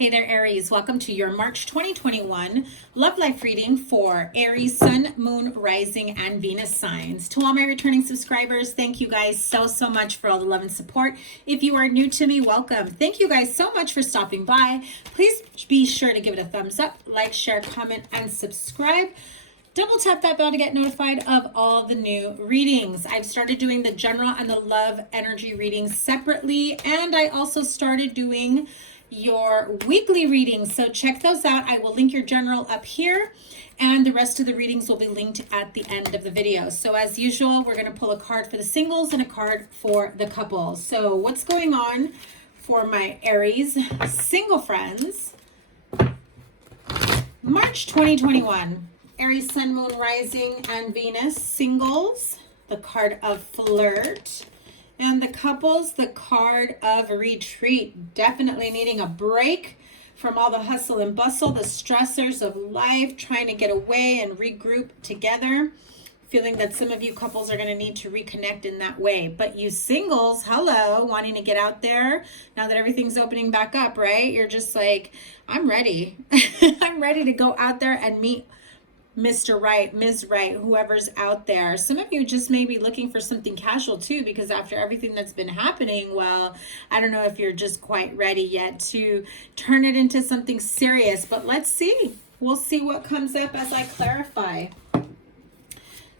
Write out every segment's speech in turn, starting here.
Hey there, Aries. Welcome to your March 2021 Love Life reading for Aries, Sun, Moon, Rising, and Venus signs. To all my returning subscribers, thank you guys so much for all the love and support. If you are new to me, welcome. Thank you guys so much for stopping by. Please be sure to give it a thumbs up, like, share, comment, and subscribe. Double tap that bell to get notified of all the new readings. I've started doing the general and the love energy readings separately, and I also started doing your weekly readings, so check those out. I will link your general up here, and the rest of the readings will be linked at the end of the video. So as usual, we're going to pull a card for the singles and a card for the couples. So what's going on for my Aries single friends? March 2021, Aries, Sun, Moon, Rising, and Venus singles, the card of flirt. And the couples, the card of retreat. Definitely needing a break from all the hustle and bustle, the stressors of life, trying to get away and regroup together. Feeling that some of you couples are going to need to reconnect in that way. But you singles, hello, wanting to get out there now that everything's opening back up, right? You're just like, I'm ready. I'm ready to go out there and meet Mr. Right, Ms. Right, whoever's out there. Some of you just may be looking for something casual too, because after everything that's been happening, well, I don't know if you're just quite ready yet to turn it into something serious, but let's see. We'll see what comes up as I clarify.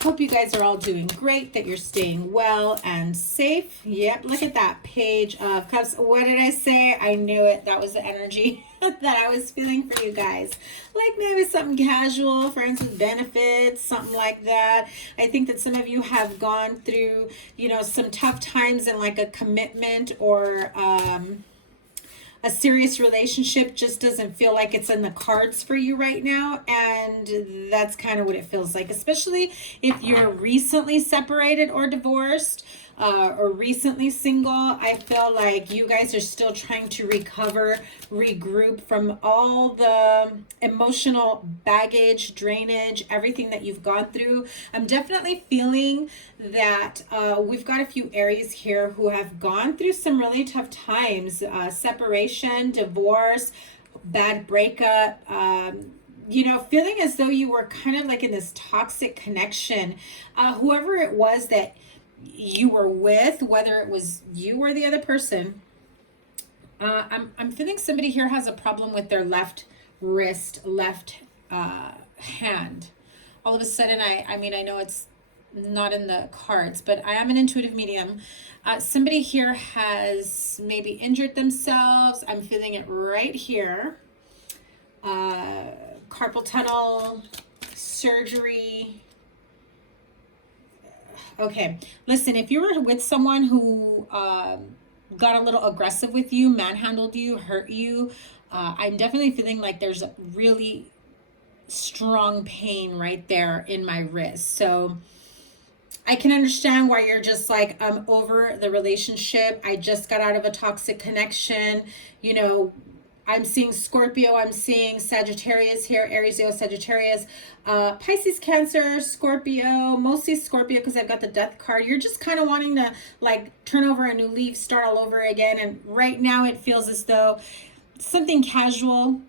Hope you guys are all doing great, that you're staying well and safe. Yep, look at that Page of Cups. What did I say? I knew it. That was the energy that I was feeling for you guys. Like maybe something casual, friends with benefits, something like that. I think that some of you have gone through, some tough times in like a commitment or a serious relationship just doesn't feel like it's in the cards for you right now, and that's kind of what it feels like, especially if you're recently separated or divorced or recently single. I feel like you guys are still trying to recover, regroup from all the emotional baggage, drainage, everything that you've gone through. I'm definitely feeling that we've got a few Aries here who have gone through some really tough times, separation, divorce, bad breakup, feeling as though you were kind of like in this toxic connection. Whoever it was that you were with, whether it was you or the other person, I'm feeling somebody here has a problem with their left wrist, left hand. All of a sudden, I know it's not in the cards, but I am an intuitive medium. Somebody here has maybe injured themselves. I'm feeling it right here. Carpal tunnel, surgery. Okay, listen, if you were with someone who got a little aggressive with you, manhandled you, hurt you, I'm definitely feeling like there's a really strong pain right there in my wrist. So I can understand why you're just like, I'm over the relationship. I just got out of a toxic connection. I'm seeing Scorpio, I'm seeing Sagittarius here, Aries, Leo, Sagittarius, Pisces, Cancer, Scorpio, mostly Scorpio because I've got the death card. You're just kind of wanting to like turn over a new leaf, start all over again. And right now it feels as though something casual,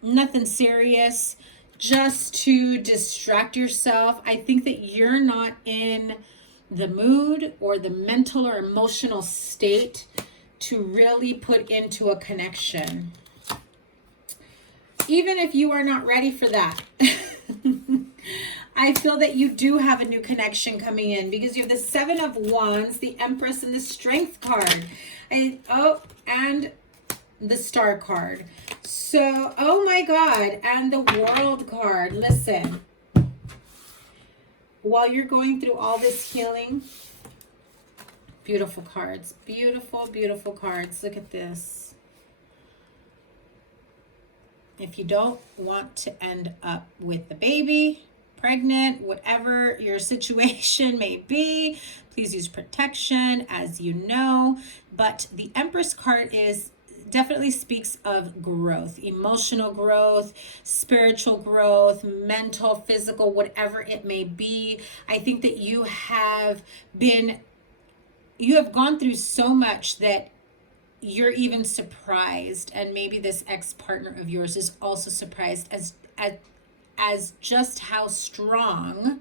nothing serious, just to distract yourself. I think that you're not in the mood or the mental or emotional state to really put into a connection. Even if you are not ready for that, I feel that you do have a new connection coming in because you have the Seven of Wands, the Empress, and the Strength card. And the Star card. So, oh my God, and the World card. Listen, while you're going through all this healing, beautiful cards, beautiful cards. Look at this. If you don't want to end up with the baby, pregnant, whatever your situation may be, please use protection, as you know. But the Empress card definitely speaks of growth, emotional growth, spiritual growth, mental, physical, whatever it may be. I think that you have gone through so much that you're even surprised, and maybe this ex-partner of yours is also surprised as just how strong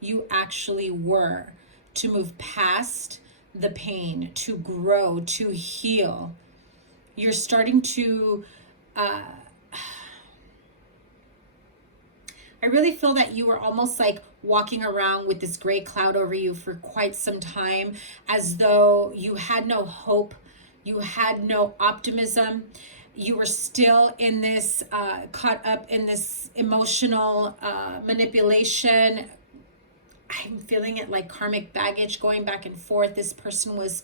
you actually were to move past the pain, to grow, to heal. You're starting to I really feel that you were almost like walking around with this gray cloud over you for quite some time, as though you had no hope, you had no optimism. You were still in this, caught up in this emotional manipulation. I'm feeling it like karmic baggage going back and forth. This person was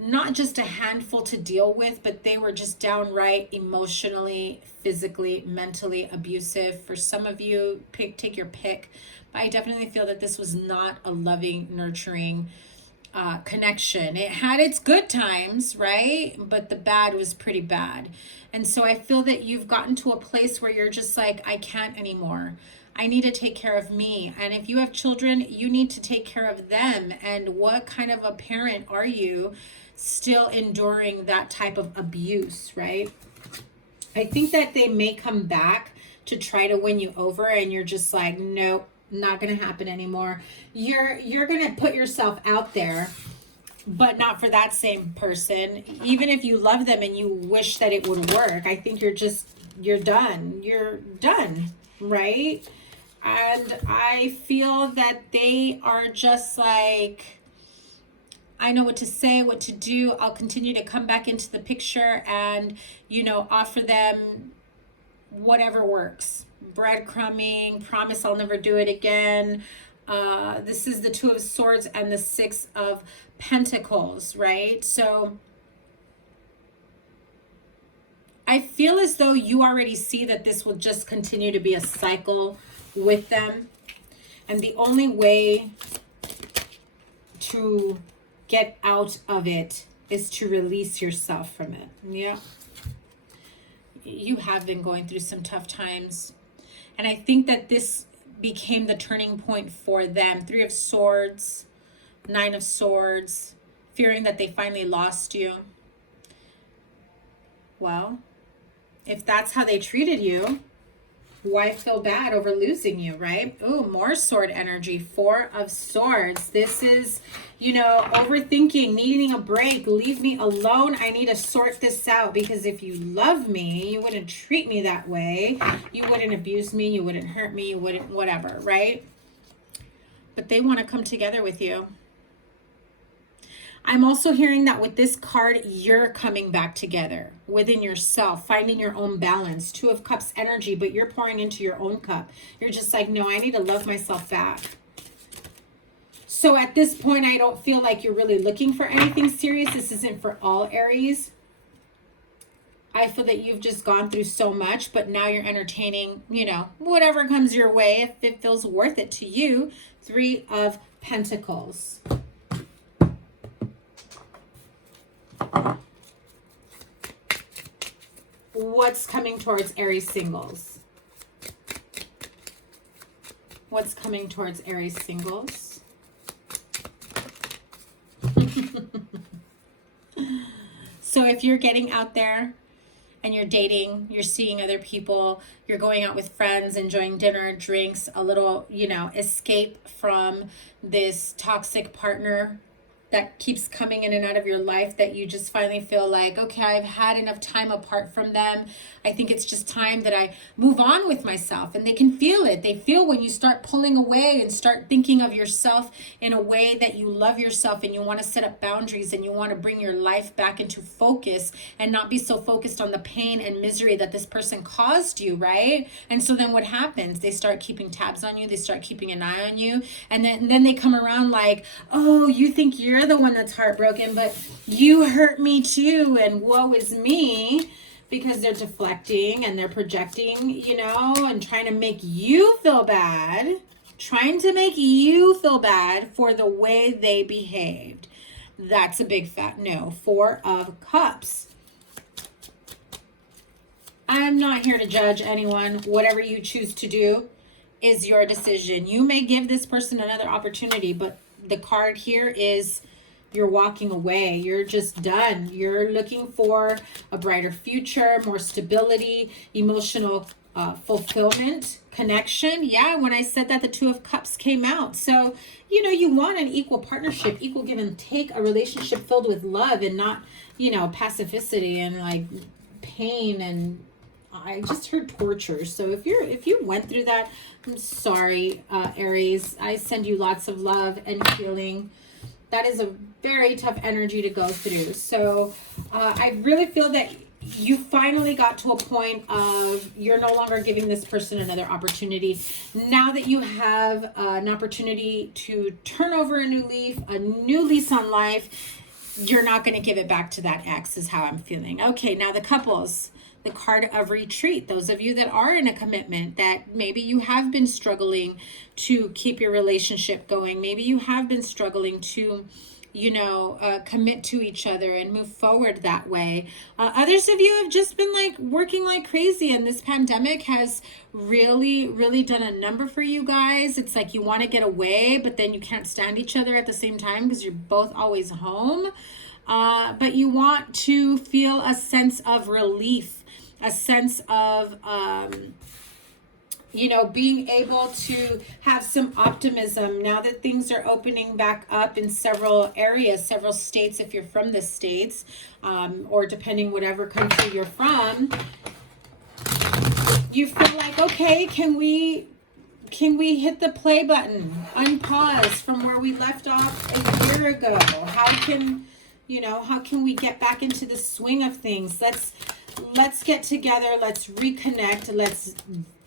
not just a handful to deal with, but they were just downright emotionally, physically, mentally abusive. For some of you, take your pick. But I definitely feel that this was not a loving, nurturing connection. It had its good times, right? But the bad was pretty bad. And so I feel that you've gotten to a place where you're just like, I can't anymore. I need to take care of me. And if you have children, you need to take care of them. And what kind of a parent are you still enduring that type of abuse, right? I think that they may come back to try to win you over, and you're just like, nope, not going to happen anymore. You're going to put yourself out there, but not for that same person. Even if you love them and you wish that it would work, I think you're done. You're done, right? And I feel that they are just like, I know what to say, what to do. I'll continue to come back into the picture and, offer them whatever works. Breadcrumbing, promise I'll never do it again. This is the Two of Swords and the Six of Pentacles, right? So I feel as though you already see that this will just continue to be a cycle with them. And the only way to get out of it is to release yourself from it. Yeah. You have been going through some tough times. And I think that this became the turning point for them. 3 of Swords, 9 of Swords, fearing that they finally lost you. Well, if that's how they treated you, why feel bad over losing you, right? Oh, more sword energy. 4 of Swords. This is, overthinking, needing a break. Leave me alone. I need to sort this out, because if you love me, you wouldn't treat me that way. You wouldn't abuse me. You wouldn't hurt me. You wouldn't whatever, right? But they want to come together with you. I'm also hearing that with this card, you're coming back together within yourself, finding your own balance. 2 of Cups energy, but you're pouring into your own cup. You're just like, no, I need to love myself back. So at this point, I don't feel like you're really looking for anything serious. This isn't for all Aries. I feel that you've just gone through so much, but now you're entertaining, whatever comes your way, if it feels worth it to you. 3 of Pentacles. What's coming towards Aries singles? What's coming towards Aries singles? So if you're getting out there and you're dating, you're seeing other people, you're going out with friends, enjoying dinner, drinks, a little, escape from this toxic partner that keeps coming in and out of your life, that you just finally feel like, okay, I've had enough time apart from them. I think it's just time that I move on with myself. And they can feel it. They feel when you start pulling away and start thinking of yourself in a way that you love yourself, and you want to set up boundaries, and you want to bring your life back into focus and not be so focused on the pain and misery that this person caused you, right? And so then what happens? They start keeping tabs on you. They start keeping an eye on you. And then they come around like, oh, you think you're the one that's heartbroken, but you hurt me too, and woe is me, because they're deflecting and they're projecting, and trying to make you feel bad, for the way they behaved. That's a big fat no. 4 of Cups. I'm not here to judge anyone. Whatever you choose to do is your decision. You may give this person another opportunity, but the card here is You're walking away. You're just done. You're looking for a brighter future, more stability, emotional fulfillment, connection. Yeah, when I said that, the Two of Cups came out. So, you know, you want an equal partnership, equal give and take, a relationship filled with love and not, you know, pacificity and like pain. And I just heard torture. So if you went through that, I'm sorry, Aries. I send you lots of love and healing. That is a very tough energy to go through. So I really feel that you finally got to a point of you're no longer giving this person another opportunity. Now that you have an opportunity to turn over a new lease on life, you're not going to give it back to that ex, is how I'm feeling. Okay, now the couples. The card of retreat. Those of you that are in a commitment, that maybe you have been struggling to keep your relationship going. Maybe you have been struggling to, you know, commit to each other and move forward that way. Others of you have just been like working like crazy, and this pandemic has really done a number for you guys. It's like you want to get away, but then you can't stand each other at the same time because you're both always home. But you want to feel a sense of relief, a sense of, you know, being able to have some optimism now that things are opening back up in several areas, several states, if you're from the States, or depending whatever country you're from. You feel like, okay, can we hit the play button, unpause from where we left off a year ago? How can we get back into the swing of things? Let's get together. Let's reconnect. Let's,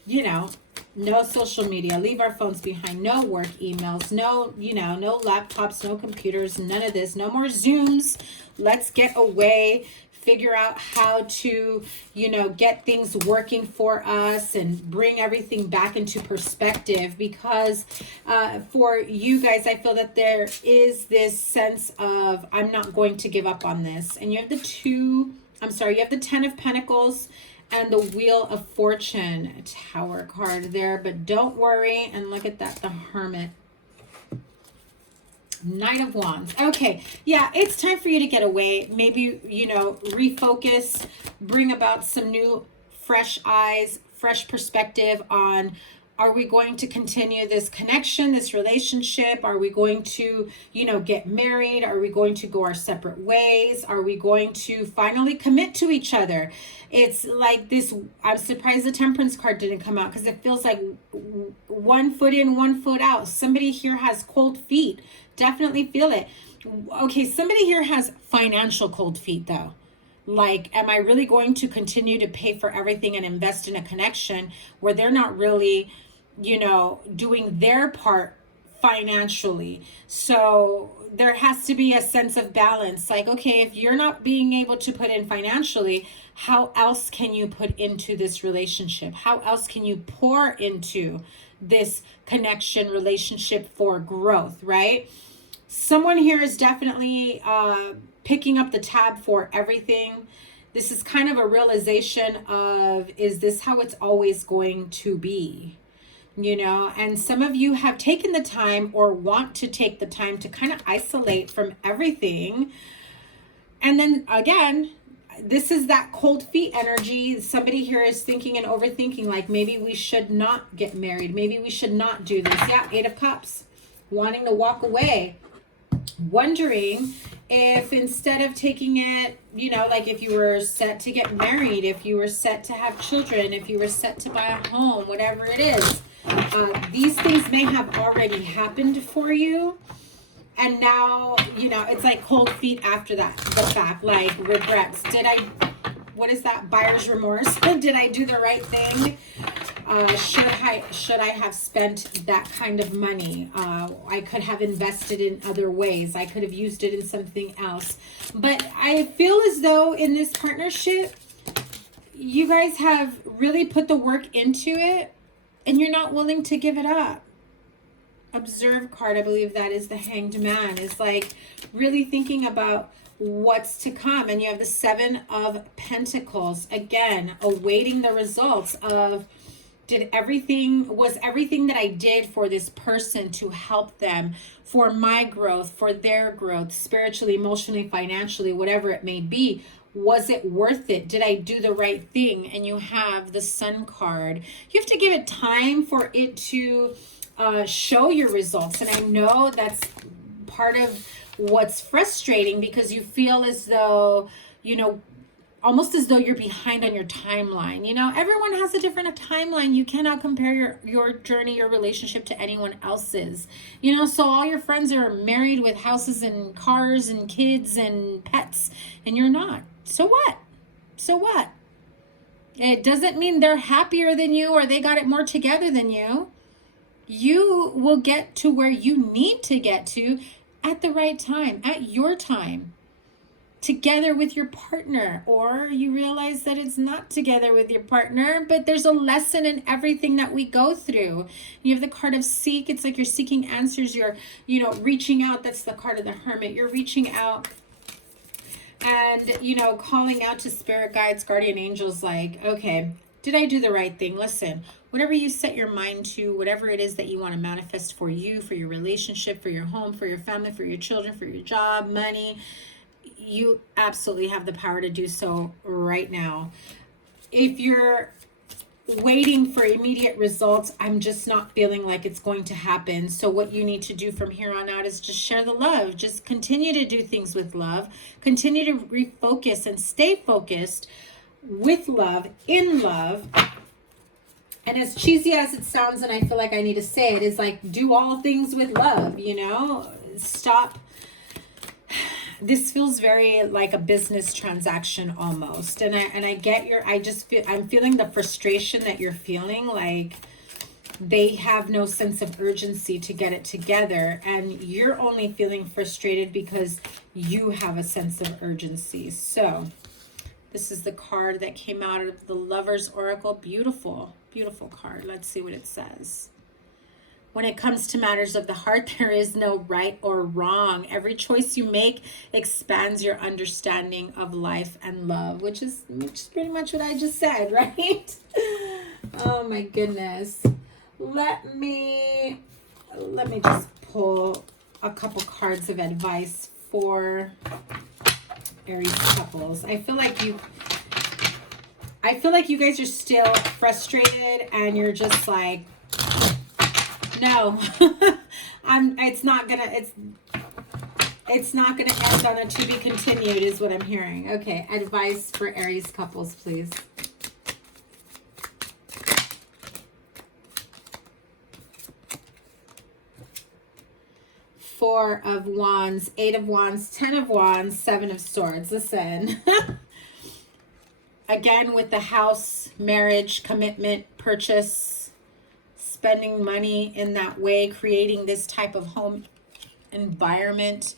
you know, no social media. Leave our phones behind. No work emails. No, you know, no laptops, no computers, none of this. No more Zooms. Let's get away. Figure out how to, you know, get things working for us and bring everything back into perspective. Because for you guys, I feel that there is this sense of, I'm not going to give up on this. And you have you have the Ten of Pentacles and the Wheel of Fortune, Tower card there. But don't worry, and look at that, the Hermit. Knight of Wands. Okay, yeah, it's time for you to get away. Maybe, you know, refocus, bring about some new, fresh eyes, fresh perspective on, are we going to continue this connection, this relationship? Are we going to, you know, get married? Are we going to go our separate ways? Are we going to finally commit to each other? It's like this, I'm surprised the Temperance card didn't come out, because it feels like 1 foot in, 1 foot out. Somebody here has cold feet. Definitely feel it. Okay, somebody here has financial cold feet though. Like, am I really going to continue to pay for everything and invest in a connection where they're not really, you know, doing their part financially? So there has to be a sense of balance. Like, okay, if you're not being able to put in financially, how else can you put into this relationship? How else can you pour into this connection, relationship for growth, right? Someone here is definitely picking up the tab for everything. This is kind of a realization of, is this how it's always going to be? You know, and some of you have taken the time or want to take the time to kind of isolate from everything. And then again, this is that cold feet energy. Somebody here is thinking and overthinking, like maybe we should not get married. Maybe we should not do this. Yeah, 8 of Cups, wanting to walk away. Wondering if instead of taking it, you know, like if you were set to get married, if you were set to have children, if you were set to buy a home, whatever it is, these things may have already happened for you. And now, you know, it's like cold feet after that, the fact, like regrets. What is that? Buyer's remorse. Did I do the right thing? Should I have spent that kind of money? I could have invested in other ways. I could have used it in something else. But I feel as though in this partnership, you guys have really put the work into it and you're not willing to give it up. Observe card, I believe that is the Hanged Man, is like really thinking about what's to come. And you have the 7 of Pentacles, again, awaiting the results of Was everything that I did for this person to help them, for my growth, for their growth, spiritually, emotionally, financially, whatever it may be, was it worth it? Did I do the right thing? And you have the Sun card. You have to give it time for it to show your results. And I know that's part of what's frustrating, because you feel as though, you know, almost as though you're behind on your timeline. You know, everyone has a different timeline. You cannot compare your journey, your relationship to anyone else's. You know, so all your friends are married with houses and cars and kids and pets, and you're not. So what? So what? It doesn't mean they're happier than you or they got it more together than you. You will get to where you need to get to at the right time, at your time, together with your partner. Or you realize that it's not together with your partner, but there's a lesson in everything that we go through. You have the card of seek. It's like you're seeking answers. You're, you know, reaching out. That's the card of the Hermit. You're reaching out and, you know, calling out to spirit guides, guardian angels, like, okay, did I do the right thing? Listen, whatever you set your mind to, whatever it is that you want to manifest for you, for your relationship, for your home, for your family, for your children, for your job, money, you absolutely have the power to do so right now. If you're waiting for immediate results, I'm just not feeling like it's going to happen. So what you need to do from here on out is just share the love. Just continue to do things with love. Continue to refocus and stay focused with love, in love. And as cheesy as it sounds, and I feel like I need to say it, is like, do all things with love, you know? Stop. This feels very like a business transaction almost. And I get I'm feeling the frustration that you're feeling, like they have no sense of urgency to get it together. And you're only feeling frustrated because you have a sense of urgency. So this is the card that came out of the Lover's Oracle. Beautiful, beautiful card. Let's see what it says. When it comes to matters of the heart, there is no right or wrong. Every choice you make expands your understanding of life and love, which is pretty much what I just said, right? Oh my goodness. Let me just pull a couple cards of advice for Aries couples. I feel like you guys are still frustrated and you're just like, no, it's not gonna end on a to be continued is what I'm hearing. Okay, advice for Aries couples, please. Four of Wands, Eight of Wands, 10 of Wands, Seven of Swords. Listen, again with the house, marriage, commitment, purchase, spending money in that way, creating this type of home environment.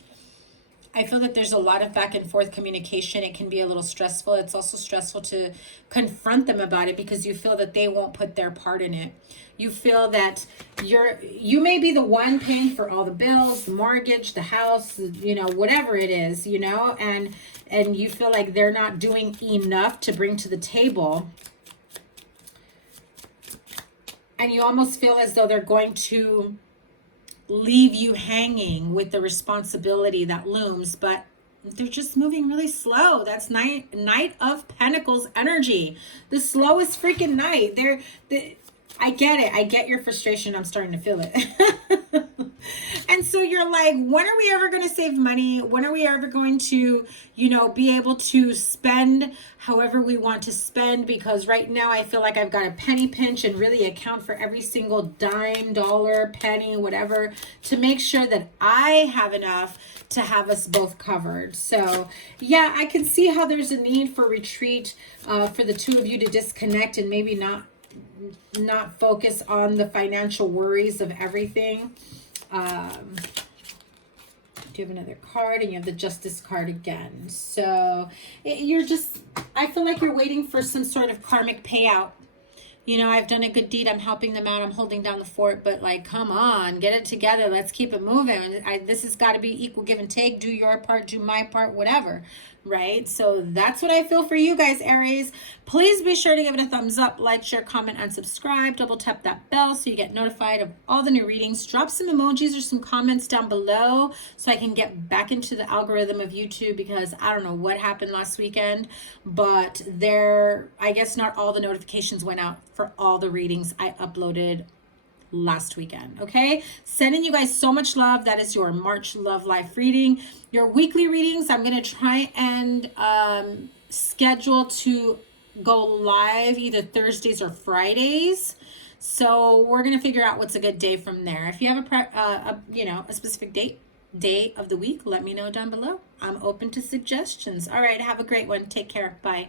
I feel that there's a lot of back and forth communication. It can be a little stressful. It's also stressful to confront them about it because you feel that they won't put their part in it. You feel that you may be the one paying for all the bills, the mortgage, the house, you know, whatever it is, you know, and you feel like they're not doing enough to bring to the table. And you almost feel as though they're going to leave you hanging with the responsibility that looms, but they're just moving really slow. That's Knight of Pentacles energy. The slowest freaking knight. I get it. I get your frustration. I'm starting to feel it. And so you're like, when are we ever going to save money? When are we ever going to, you know, be able to spend however we want to spend? Because right now I feel like I've got a penny pinch and really account for every single dime, dollar, penny, whatever, to make sure that I have enough to have us both covered. So yeah, I can see how there's a need for retreat, for the two of you to disconnect and maybe not focus on the financial worries of everything. Do you have another card? And you have the Justice card again. So I feel like you're waiting for some sort of karmic payout. You know, I've done a good deed. I'm helping them out. I'm holding down the fort. But like, come on, get it together. Let's keep it moving. This has got to be equal give and take. Do your part, do my part, whatever. right? So that's what I feel for you guys, Aries. Please be sure to give it a thumbs up, like, share, comment, and subscribe. Double tap that bell so you get notified of all the new readings. Drop some emojis or some comments down below so I can get back into the algorithm of YouTube, because I don't know what happened last weekend, but I guess not all the notifications went out for all the readings I uploaded last weekend. Okay, sending you guys so much love. That is your March love life reading. Your weekly readings, I'm gonna try and schedule to go live either Thursdays or Fridays, so we're gonna figure out what's a good day from there. If you have a specific day of the week, let me know down below. I'm open to suggestions. All right, have a great one. Take care. Bye.